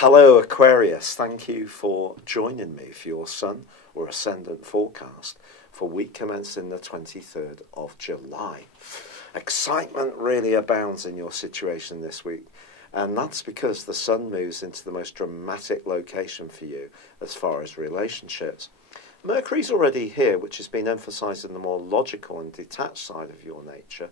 Hello Aquarius, thank you for joining me for your Sun or Ascendant forecast for week commencing the 23rd of July. Excitement really abounds in your situation this week, and that's because the Sun moves into the most dramatic location for you as far as relationships. Mercury's already here, which has been emphasising the more logical and detached side of your nature.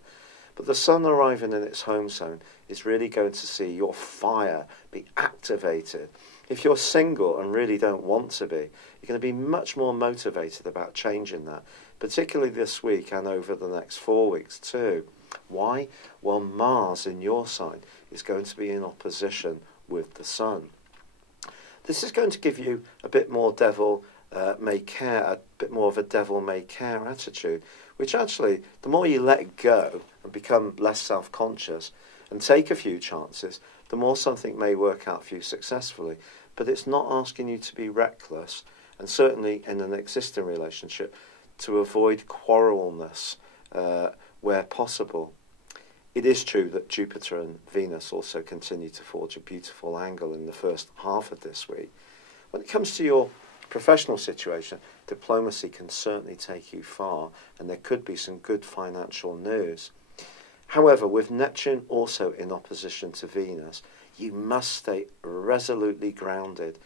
But the Sun arriving in its home zone is really going to see your fire be activated. If you're single and really don't want to be, you're going to be much more motivated about changing that, particularly this week and over the next 4 weeks too. Why? Well, Mars in your sign is going to be in opposition with the Sun. This is going to give you a bit more devil may care, a bit more of a devil may care attitude, which actually, the more you let go and become less self-conscious and take a few chances, the more something may work out for you successfully. But it's not asking you to be reckless, and certainly in an existing relationship, to avoid quarrelness where possible. It is true that Jupiter and Venus also continue to forge a beautiful angle in the first half of this week. When it comes to your professional situation, diplomacy can certainly take you far, and there could be some good financial news. However, with Neptune also in opposition to Venus, you must stay resolutely grounded.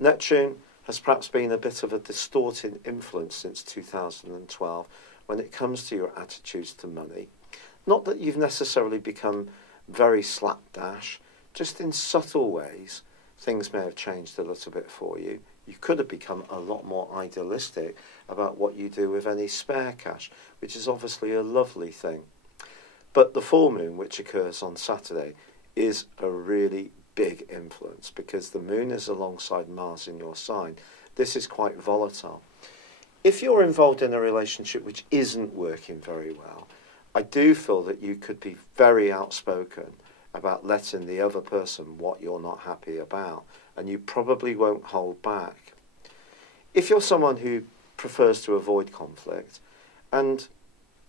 Neptune has perhaps been a bit of a distorting influence since 2012 when it comes to your attitudes to money. Not that you've necessarily become very slapdash, just in subtle ways things may have changed a little bit for you. You could have become a lot more idealistic about what you do with any spare cash, which is obviously a lovely thing. But the full moon, which occurs on Saturday, is a really big influence because the moon is alongside Mars in your sign. This is quite volatile. If you're involved in a relationship which isn't working very well, I do feel that you could be very outspoken about letting the other person what you're not happy about, and you probably won't hold back. If you're someone who prefers to avoid conflict, and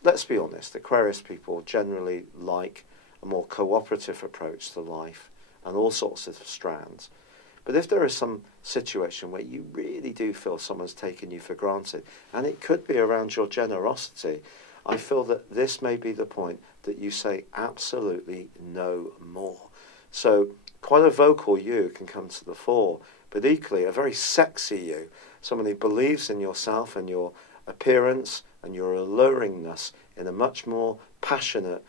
let's be honest, Aquarius people generally like a more cooperative approach to life and all sorts of strands. But if there is some situation where you really do feel someone's taken you for granted, and it could be around your generosity, I feel that this may be the point that you say absolutely no more. So quite a vocal you can come to the fore, but equally a very sexy you, someone who believes in yourself and your appearance and your alluringness in a much more passionate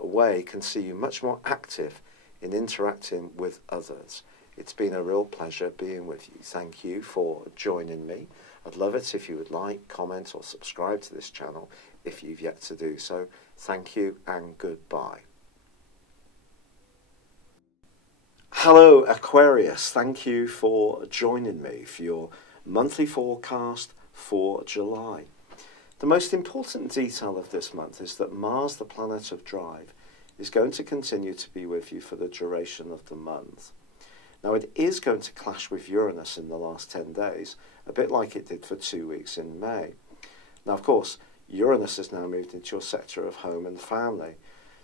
way, can see you much more active in interacting with others. It's been a real pleasure being with you. Thank you for joining me. I'd love it if you would like, comment or subscribe to this channel if you've yet to do so. Thank you and goodbye. Hello Aquarius, thank you for joining me for your monthly forecast for July. The most important detail of this month is that Mars, the planet of drive, is going to continue to be with you for the duration of the month. Now it is going to clash with Uranus in the last 10 days, a bit like it did for 2 weeks in May. Now of course, Uranus has now moved into your sector of home and family.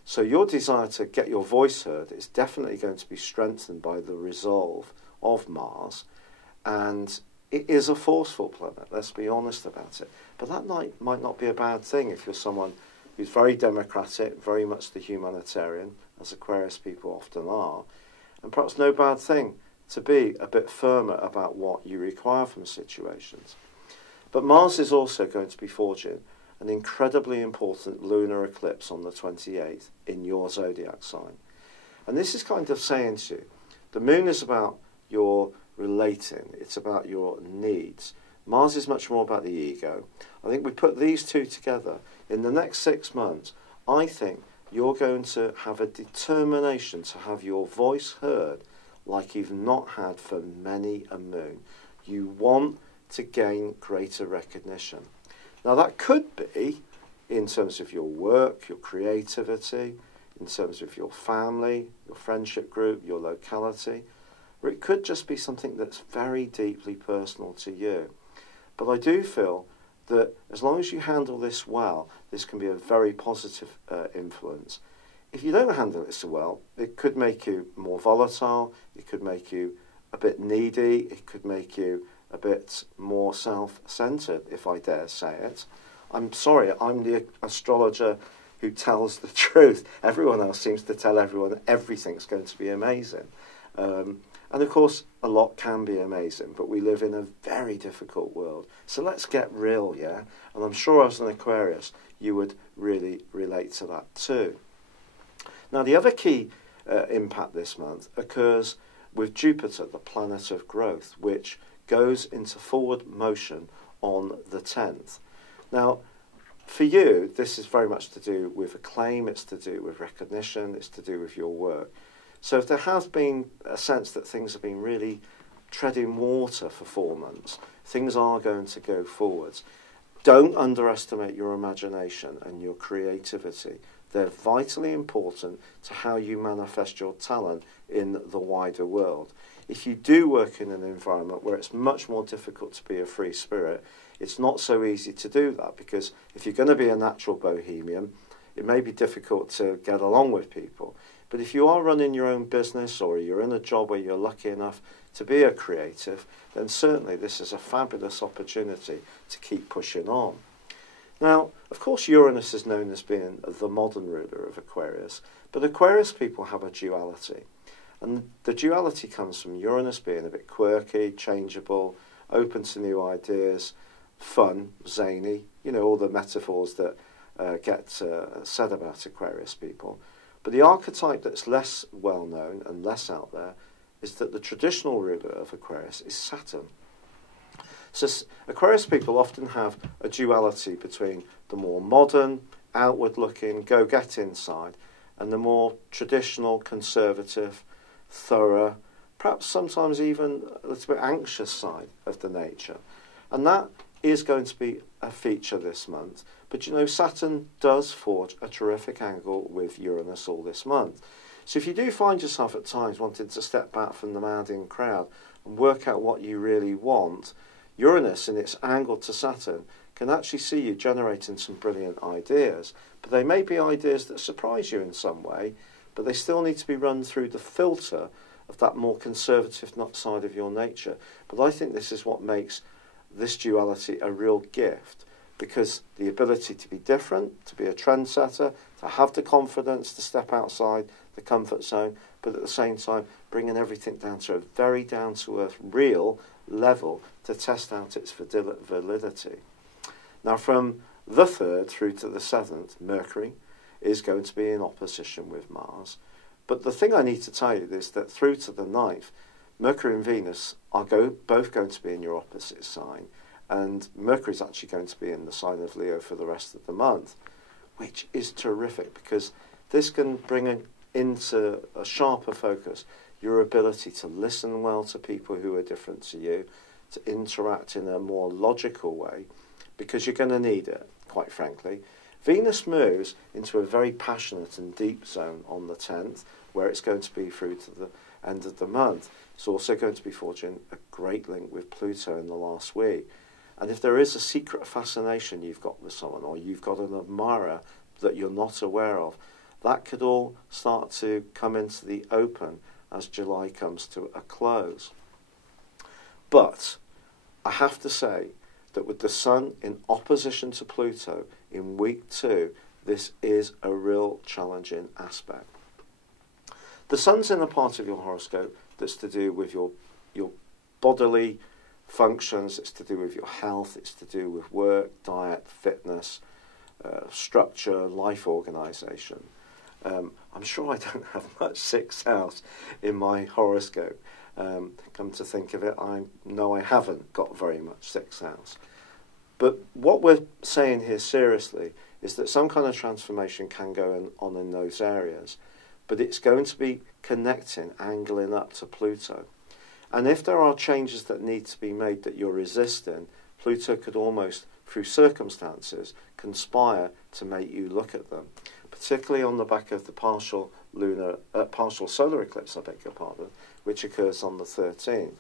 So your desire to get your voice heard is definitely going to be strengthened by the resolve of Mars. And it is a forceful planet, let's be honest about it. But that might not be a bad thing if you're someone who's very democratic, very much the humanitarian, as Aquarius people often are. And perhaps no bad thing to be a bit firmer about what you require from situations. But Mars is also going to be forging an incredibly important lunar eclipse on the 28th in your zodiac sign. And this is kind of saying to you, the moon is about your relating, it's about your needs. Mars is much more about the ego. I think we put these two together. In the next 6 months, I think you're going to have a determination to have your voice heard like you've not had for many a moon. You want to gain greater recognition. Now that could be in terms of your work, your creativity, in terms of your family, your friendship group, your locality, or it could just be something that's very deeply personal to you. But I do feel that as long as you handle this well, this can be a very positive influence. If you don't handle it so well, it could make you more volatile, it could make you a bit needy. It could make you a bit more self-centered, if I dare say it. I'm sorry, I'm the astrologer who tells the truth. Everyone else seems to tell everyone everything's going to be amazing. And of course, a lot can be amazing, but we live in a very difficult world. So let's get real, yeah? And I'm sure as an Aquarius, you would really relate to that too. Now, the other key impact this month occurs with Jupiter, the planet of growth, which goes into forward motion on the 10th. Now, for you, this is very much to do with acclaim, it's to do with recognition, it's to do with your work. So if there has been a sense that things have been really treading water for 4 months, things are going to go forwards. Don't underestimate your imagination and your creativity. They're vitally important to how you manifest your talent in the wider world. If you do work in an environment where it's much more difficult to be a free spirit, it's not so easy to do that, because if you're going to be a natural bohemian, it may be difficult to get along with people. But if you are running your own business, or you're in a job where you're lucky enough to be a creative, then certainly this is a fabulous opportunity to keep pushing on. Now, of course, Uranus is known as being the modern ruler of Aquarius, but Aquarius people have a duality. And the duality comes from Uranus being a bit quirky, changeable, open to new ideas, fun, zany, all the metaphors that get said about Aquarius people. But the archetype that's less well known and less out there is that the traditional ruler of Aquarius is Saturn. So Aquarius people often have a duality between the more modern, outward-looking, go-getting side and the more traditional, conservative, thorough, perhaps sometimes even a little bit anxious side of the nature. And that is going to be a feature this month. But Saturn does forge a terrific angle with Uranus all this month. So if you do find yourself at times wanting to step back from the madding crowd and work out what you really want, Uranus in its angle to Saturn can actually see you generating some brilliant ideas. But they may be ideas that surprise you in some way, but they still need to be run through the filter of that more conservative side of your nature. But I think this is what makes this duality a real gift, because the ability to be different, to be a trendsetter, to have the confidence to step outside the comfort zone, but at the same time bringing everything down to a very down-to-earth, real level to test out its validity. Now, from the 3rd through to the 7th, Mercury is going to be in opposition with Mars. But the thing I need to tell you is that through to the 9th, Mercury and Venus are both going to be in your opposite sign, and Mercury is actually going to be in the sign of Leo for the rest of the month, which is terrific, because this can bring into a sharper focus your ability to listen well to people who are different to you, to interact in a more logical way, because you're going to need it, quite frankly. Venus moves into a very passionate and deep zone on the 10th, where it's going to be through to the end of the month. It's also going to be forging a great link with Pluto in the last week. And if there is a secret fascination you've got with someone, or you've got an admirer that you're not aware of, that could all start to come into the open as July comes to a close. But I have to say that with the Sun in opposition to Pluto in week 2, this is a real challenging aspect. The Sun's in a part of your horoscope that's to do with your bodily functions, it's to do with your health, it's to do with work, diet, fitness, structure, life organisation. I'm sure I don't have much 6th house in my horoscope. Come to think of it, I know I haven't got very much 6th house. But what we're saying here seriously is that some kind of transformation can go on in those areas, but it's going to be connecting, angling up to Pluto. And if there are changes that need to be made that you're resisting, Pluto could almost, through circumstances, conspire to make you look at them, particularly on the back of the partial solar eclipse, I beg your pardon, which occurs on the 13th.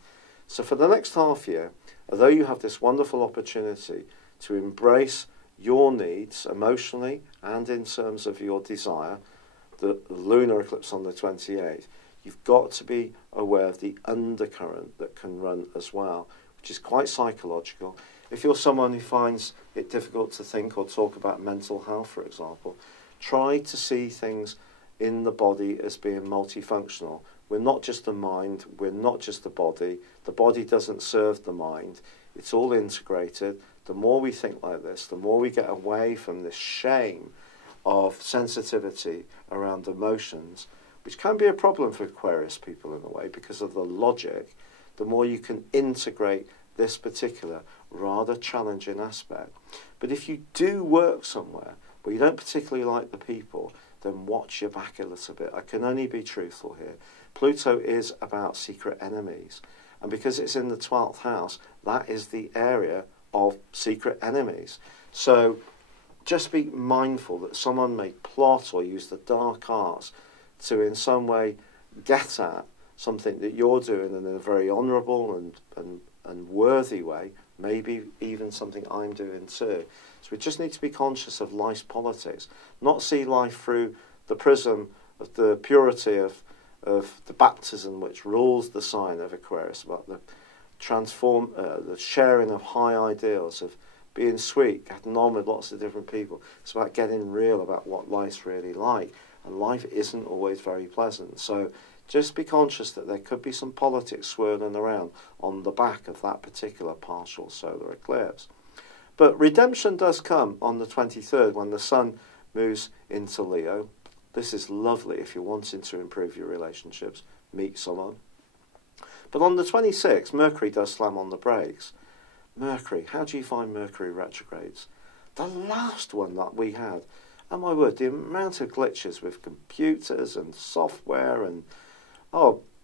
So for the next half year, although you have this wonderful opportunity to embrace your needs emotionally and in terms of your desire, the lunar eclipse on the 28th, you've got to be aware of the undercurrent that can run as well, which is quite psychological. If you're someone who finds it difficult to think or talk about mental health, for example, try to see things in the body as being multifunctional. We're not just the mind, we're not just the body. The body doesn't serve the mind. It's all integrated. The more we think like this, the more we get away from this shame of sensitivity around emotions, which can be a problem for Aquarius people in a way because of the logic, the more you can integrate this particular rather challenging aspect. But if you do work somewhere where you don't particularly like the people, then watch your back a little bit. I can only be truthful here. Pluto is about secret enemies. And because it's in the 12th house, that is the area of secret enemies. So just be mindful that someone may plot or use the dark arts to in some way get at something that you're doing in a very honourable and worthy way, maybe even something I'm doing too. So we just need to be conscious of life's politics, not see life through the prism of the purity of the baptism which rules the sign of Aquarius, about the the sharing of high ideals, of being sweet, getting on with lots of different people. It's about getting real about what life's really like, and life isn't always very pleasant. So just be conscious that there could be some politics swirling around on the back of that particular partial solar eclipse. But redemption does come on the 23rd when the Sun moves into Leo. This is lovely if you're wanting to improve your relationships, meet someone. But on the 26th, Mercury does slam on the brakes. Mercury, how do you find Mercury retrogrades? The last one that we had, oh my word, the amount of glitches with computers and software and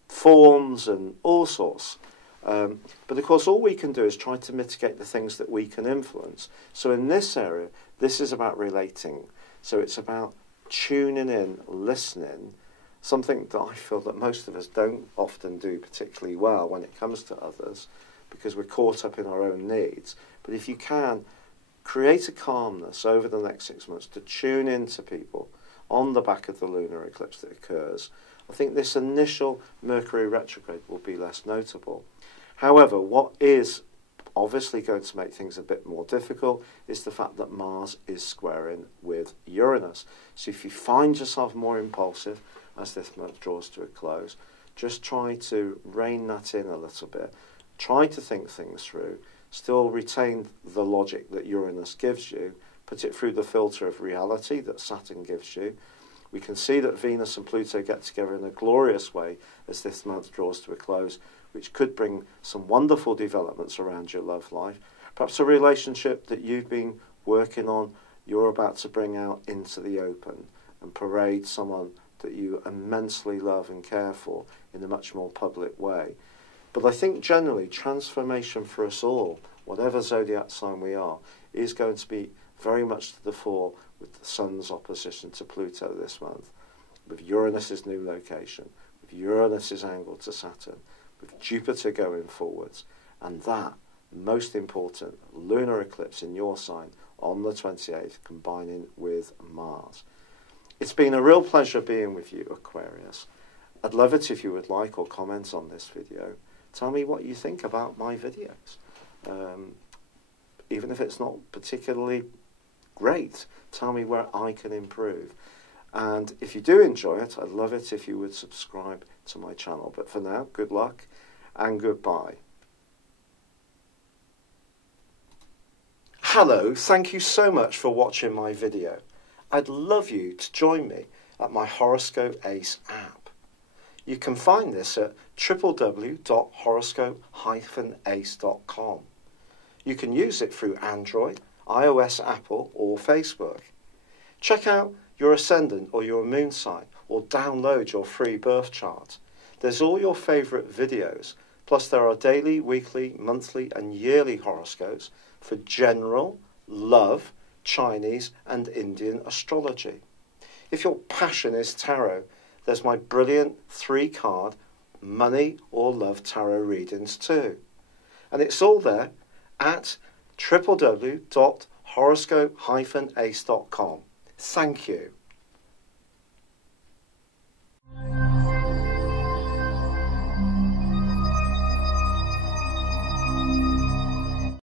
forms and all sorts. But of course, all we can do is try to mitigate the things that we can influence. So in this area, this is about relating. So it's about tuning in, listening, something that I feel that most of us don't often do particularly well when it comes to others, because we're caught up in our own needs. But if you can, create a calmness over the next 6 months to tune into people on the back of the lunar eclipse that occurs, I think this initial Mercury retrograde will be less notable. However, what is obviously going to make things a bit more difficult is the fact that Mars is squaring with Uranus. So if you find yourself more impulsive as this month draws to a close, just try to rein that in a little bit. Try to think things through, still retain the logic that Uranus gives you, put it through the filter of reality that Saturn gives you. We can see that Venus and Pluto get together in a glorious way as this month draws to a close, which could bring some wonderful developments around your love life. Perhaps a relationship that you've been working on, you're about to bring out into the open and parade someone that you immensely love and care for in a much more public way. But I think generally transformation for us all, whatever zodiac sign we are, is going to be very much to the fore with the Sun's opposition to Pluto this month, with Uranus's new location, with Uranus's angle to Saturn, with Jupiter going forwards, and that, most important, lunar eclipse in your sign on the 28th, combining with Mars. It's been a real pleasure being with you, Aquarius. I'd love it if you would like or comment on this video. Tell me what you think about my videos. Even if it's not particularly great, tell me where I can improve. And if you do enjoy it, I'd love it if you would subscribe to my channel. But for now, good luck and goodbye. Hello, thank you so much for watching my video. I'd love you to join me at my Horoscope Ace app. You can find this at www.horoscope-ace.com. You can use it through Android, iOS, Apple or Facebook. Check out your ascendant or your moon sign, or download your free birth chart. There's all your favourite videos, plus there are daily, weekly, monthly and yearly horoscopes for general, love, Chinese and Indian astrology. If your passion is tarot, there's my brilliant 3-card money or love tarot readings too. And it's all there at www.horoscope-ace.com. Thank you.